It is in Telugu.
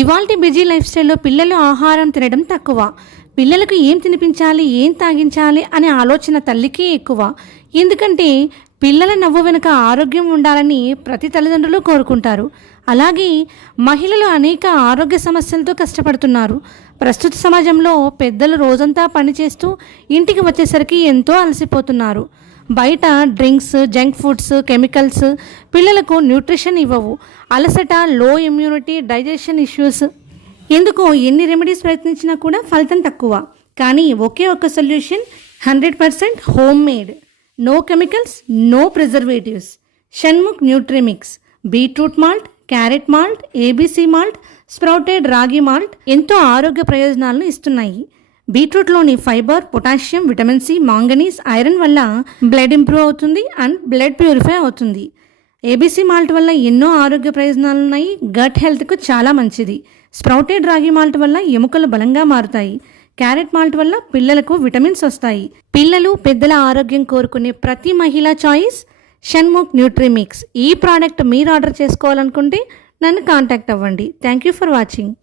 ఇవాల్టి బిజీ లైఫ్ స్టైల్లో పిల్లలు ఆహారం తినడం తక్కువ. పిల్లలకు ఏం తినిపించాలి, ఏం తాగించాలి అనే ఆలోచన తల్లికి ఎక్కువ. ఎందుకంటే పిల్లల నవ్వు వెనుక ఆరోగ్యం ఉండాలని ప్రతి తల్లిదండ్రులు కోరుకుంటారు. అలాగే మహిళలు అనేక ఆరోగ్య సమస్యలతో కష్టపడుతున్నారు. ప్రస్తుత సమాజంలో పెద్దలు రోజంతా పనిచేస్తూ ఇంటికి వచ్చేసరికి ఎంతో అలసిపోతున్నారు. బయట డ్రింక్స్, జంక్ ఫుడ్స్, కెమికల్స్ పిల్లలకు న్యూట్రిషన్ ఇవ్వవు. అలసట, లో ఇమ్యూనిటీ, డైజెషన్ ఇష్యూస్, ఎందుకో ఎన్ని రెమెడీస్ ప్రయత్నించినా కూడా ఫలితం తక్కువ. కానీ ఒకే ఒక్క solution, 100% home made, no chemicals, no preservatives. Shanmukh Nutrimix, beetroot malt, carrot malt, ABC malt, sprouted ragi malt ఎంతో ఆరోగ్య ప్రయోజనాలను ఇస్తున్నాయి. బీట్రూట్లోని fibre, potassium, vitamin C, manganese, iron వల్ల బ్లడ్ ఇంప్రూవ్ అవుతుంది అండ్ బ్లడ్ ప్యూరిఫై అవుతుంది. ఏబీసీ మాల్ట్ వల్ల ఎన్నో ఆరోగ్య ప్రయోజనాలు ఉన్నాయి. గట్ హెల్త్కు చాలా మంచిది. స్ప్రౌటెడ్ రాగి మాల్ట్ వల్ల ఎముకలు బలంగా మారుతాయి. క్యారెట్ మాల్ట్ వల్ల పిల్లలకు విటమిన్స్ వస్తాయి. పిల్లలు, పెద్దల ఆరోగ్యం కోరుకునే ప్రతి మహిళ చాయిస్ షణ్ముఖ్ న్యూట్రిమిక్స్. ఈ ప్రోడక్ట్ మీరు ఆర్డర్ చేసుకోవాలనుకుంటే నన్ను కాంటాక్ట్ అవ్వండి. Thank you for watching.